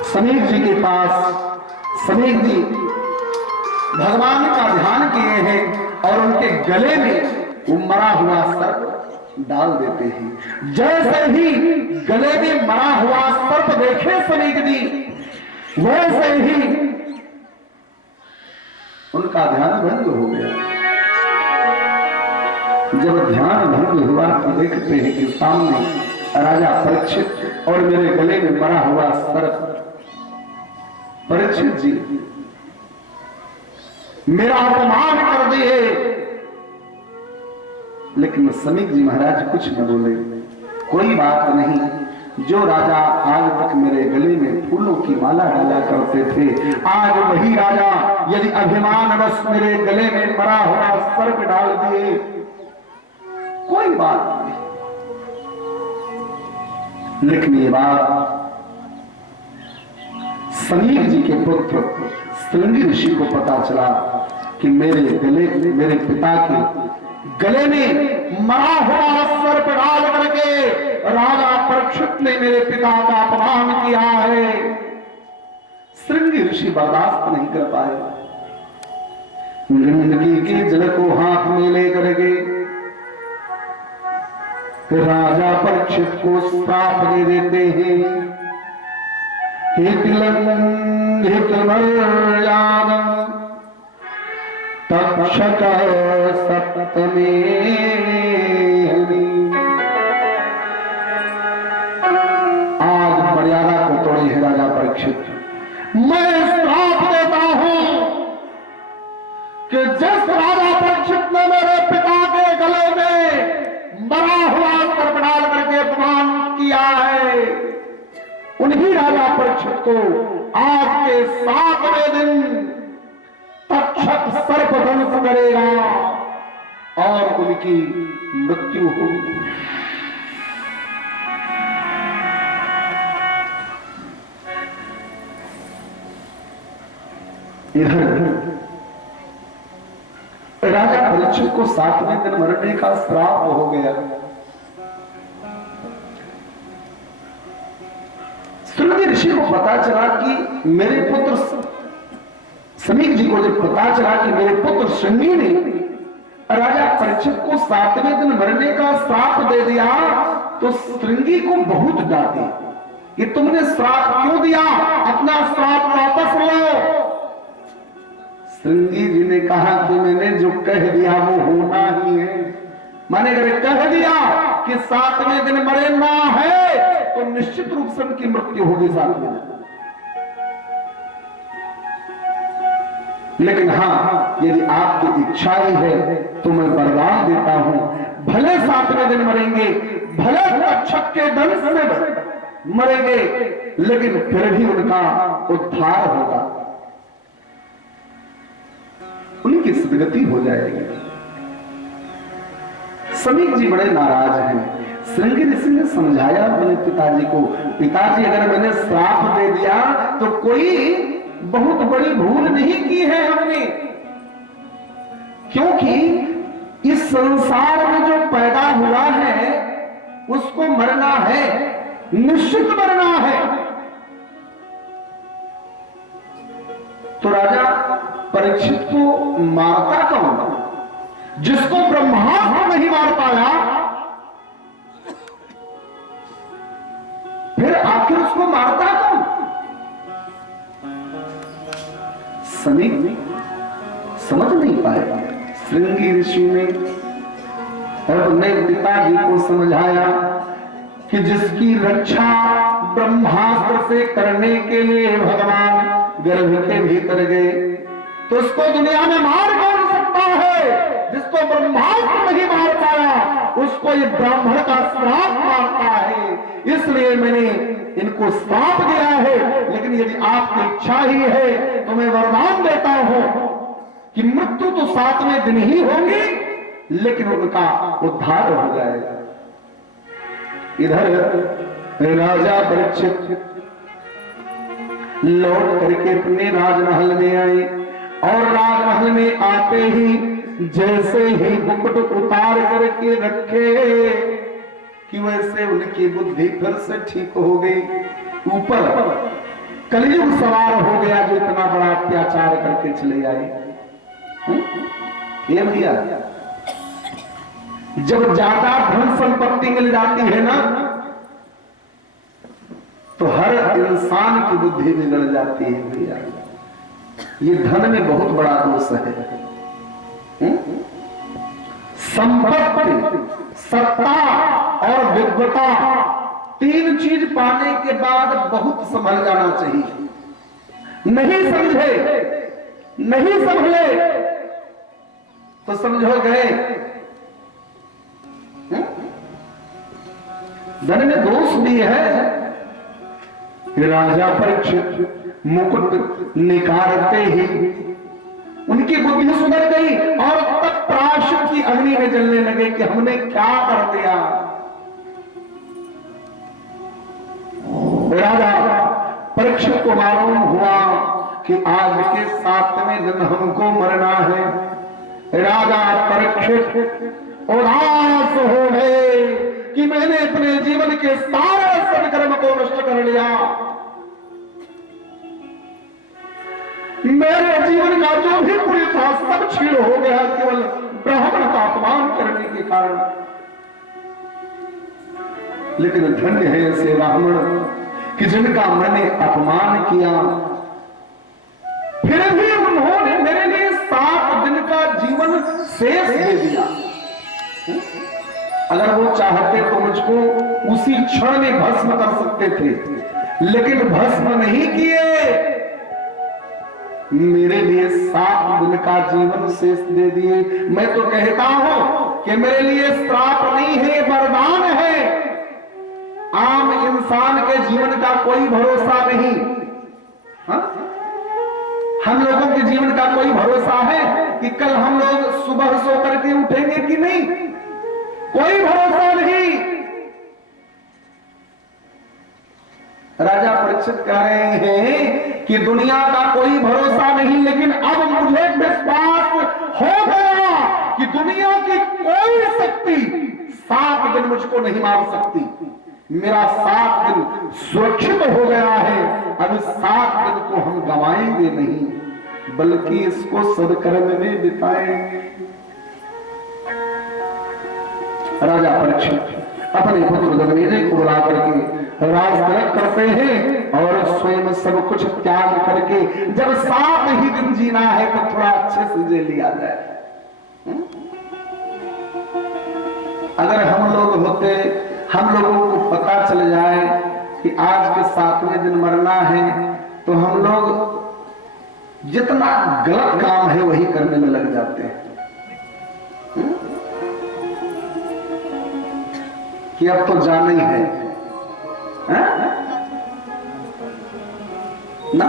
समीर जी के पास। समीर जी भगवान का ध्यान किए हैं और उनके गले में वो मरा हुआ सर्प डाल देते हैं। जैसे ही गले में मरा हुआ सर्प देखे समीर जी, वैसे ही उनका ध्यान भंग हो गया। जब ध्यान भंग हुआ तो देखते हैं कि सामने राजा परीक्षित और मेरे गले में मरा हुआ सर्प। परीक्षित जी मेरा अपमान कर दिए, लेकिन समीर जी महाराज कुछ न बोले। कोई बात नहीं, जो राजा आज तक मेरे गले में फूलों की माला डाला करते थे, आज वही राजा यदि अभिमानवश मेरे गले में मरा हुआ सर्प डाल दिए, कोई बात नहीं। लेकिन ये बात समीर जी के पुत्र श्रृंगी ऋषि को पता चला कि मेरे पिता के गले में मरा हुआ सर्प डाल करके राजा परीक्षित ने मेरे पिता का अपमान किया है। श्रृंगी ऋषि बर्दाश्त नहीं कर पाए, गंडकी के जल को हाथ में लेकर के राजा परीक्षित को श्राप दे देते हैं। तक्षक सप्तमे आज मर्यादा को तोड़ी है राजा परीक्षित। मैं श्राप देता हूं कि जिस राजा परीक्षित ने मेरे पिता के गले में मरा हुआ सर्प डाल करके अपमान किया है, उन्हीं राजा परीक्षित को आज के 7वें दिन तक्षक सर्प दंश करेगा और उनकी मृत्यु होगी। इधर राजा परीक्षित को 7वें दिन मरने का श्राप हो गया। श्रृंगी ऋषि को पता चला कि मेरे पुत्र समीर जी को जब पता चला कि मेरे पुत्र श्रृंगी ने राजा परीक्षित को 7वें दिन मरने का श्राप दे दिया, तो श्रृंगी को बहुत डांटे, ये तुमने श्राप क्यों दिया, अपना श्राप वापस लो। श्रृंगी जी ने कहा कि मैंने जो कह दिया वो होना ही है। मैंने अगर कह दिया कि 7वें दिन मरना है तो निश्चित रूप से उनकी मृत्यु होगी 7वें दिन। लेकिन हाँ, यदि आपकी इच्छा ही है तो मैं वरदान देता हूं, भले 7वें दिन मरेंगे, भले तक्षक के दंश से मरेंगे, लेकिन फिर भी उनका उद्धार होगा। दुर्गति हो जाएगी। समीक जी बड़े नाराज हैं। श्रृंगी ऋषि ने समझाया अपने पिताजी को, पिताजी अगर मैंने श्राप दे दिया तो कोई बहुत बड़ी भूल नहीं की है हमने, क्योंकि इस संसार में जो पैदा हुआ है उसको मरना है, निश्चित मरना है। तो राजा परीक्षित को मारता कौन? जिसको ब्रह्मास्त्र नहीं मार पाया, फिर आखिर उसको मारता कौन? समीक समझ नहीं पाए। श्रृंगी ऋषि ने और अपने पिताजी को समझाया कि जिसकी रक्षा ब्रह्मास्त्र से करने के लिए भगवान गर्भ के भीतर गए, तो उसको दुनिया में मार कौन सकता है? जिसको ब्रह्मास्त्र नहीं मार पाया उसको ये ब्राह्मण का श्राप मारता है। इसलिए मैंने इनको श्राप दिया है, लेकिन यदि आपकी इच्छा ही है तो मैं वरदान देता हूं कि मृत्यु तो 7वें दिन ही होगी, लेकिन उनका उद्धार हो जाएगा। इधर राजा परीक्षित लौट करके अपने राजमहल में आए, और राजमहल में आते ही जैसे ही मुकुट उतार करके रखे कि वैसे उनकी बुद्धि फिर से ठीक हो गई। ऊपर कलयुग सवार हो गया जो इतना बड़ा अत्याचार करके चले आए। ये भैया जब ज्यादा धन संपत्ति मिल जाती है ना, तो हर इंसान की बुद्धि बिगड़ जाती है भैया। ये धन में बहुत बड़ा दोष है। संपत्ति, सत्ता और विद्वता, 3 चीज पाने के बाद बहुत संभल जाना चाहिए। नहीं समझे, नहीं संभले तो समझो गए। धन में दोष भी है। राजा परीक्षित मुकुट निकारते ही उनकी बुद्धि सुधर गई और तब प्रायश्चित की अग्नि में जलने लगे कि हमने क्या कर दिया। राजा परीक्षित को मालूम हुआ कि आज के 7वें दिन हमको मरना है। राजा परीक्षित उदास हो गए कि मैंने अपने जीवन के सारे सद्कर्म को नष्ट कर लिया। मेरे जीवन का जो भी पुण्य था सब छीन हो गया, केवल ब्राह्मण का अपमान करने के कारण। लेकिन धन्य है ऐसे ब्राह्मण कि जिनका मैंने अपमान किया, फिर भी उन्होंने मेरे लिए 7 दिन का जीवन शेष दे दिया। अगर वो चाहते तो मुझको उसी क्षण में भस्म कर सकते थे, लेकिन भस्म नहीं किए। मेरे लिए 7 दिन का जीवन शेष दे दिए। मैं तो कहता हूं कि मेरे लिए श्राप नहीं है, वरदान है। आम इंसान के जीवन का कोई भरोसा नहीं। हा? हम लोगों के जीवन का कोई भरोसा है कि कल हम लोग सुबह सो करके उठेंगे कि नहीं? कोई भरोसा नहीं। राजा परीक्षित कह रहे हैं कि दुनिया का कोई भरोसा नहीं, लेकिन अब मुझे विश्वास हो गया कि दुनिया की कोई शक्ति 7 दिन मुझको नहीं मार सकती। मेरा 7 दिन सुरक्षित हो गया है। अब इस 7 दिन को हम गंवाएंगे नहीं, बल्कि इसको सदकर्म में बिताएंगे। राजा परीक्षित अपने पुत्र जन्मेजय को बुला करके राज तिलक करते हैं और स्वयं सब कुछ त्याग करके, जब 7 ही दिन जीना है तो थोड़ा अच्छे से जी लिया जाए। अगर हम लोग होते, हम लोगों को पता चल जाए कि आज के 7वें दिन मरना है, तो हम लोग जितना गलत काम है वही करने में लग जाते हैं कि अब तो जाना ही है ना।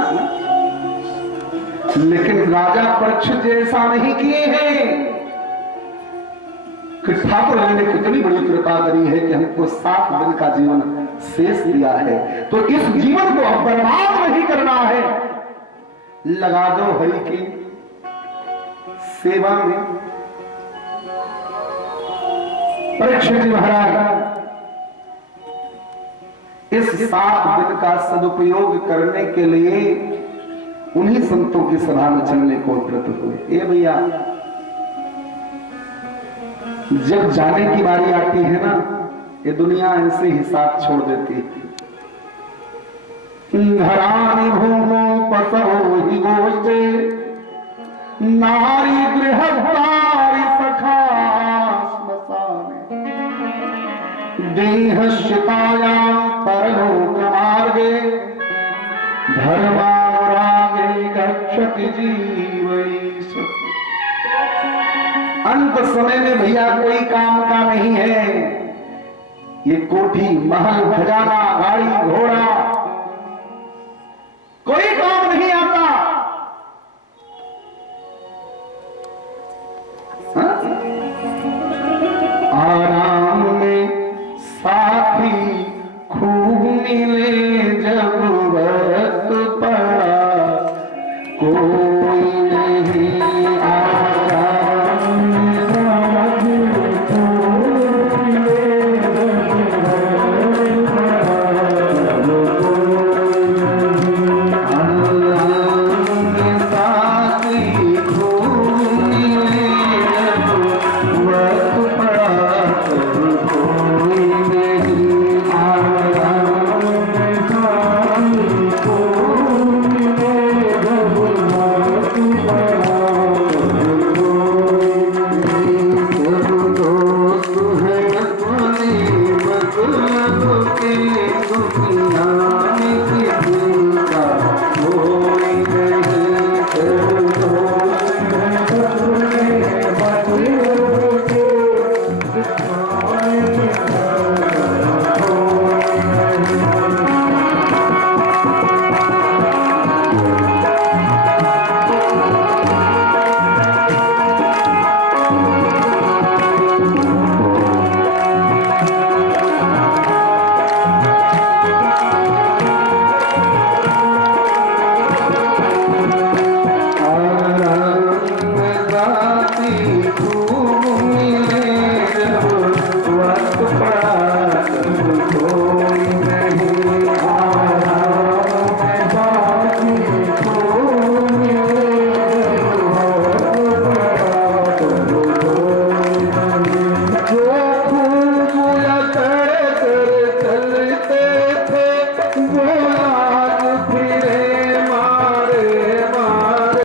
लेकिन राजा परीक्षित ऐसा नहीं किए हैं कि ठाकुर ने कितनी बड़ी कृपा करी है कि हमको 7 दिन का जीवन शेष दिया है, तो इस जीवन को अब बर्बाद नहीं करना है, लगा दो हरि की सेवा में। परीक्षित जी महाराज इस 7 दिन का सदुपयोग करने के लिए उन्हीं संतों की सभा में चलने को उद्यत हुए। ये भैया जब जाने की बारी आती है ना, ये दुनिया ऐसे ही साथ छोड़ देती है। धरानी भूमो पसरो ही गोष्ठे नारी गृहधारी सखा स्मशाने देह शिताया परलोक मार्गे धर्मानुरागे गच्छति जीवैष। अंत समय में भैया कोई काम का नहीं है, ये कोठी महल खजाना गाड़ी घोड़ा कोई काम नहीं